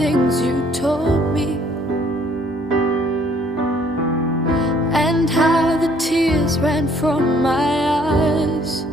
things you told me, and how the tears ran from my eyes.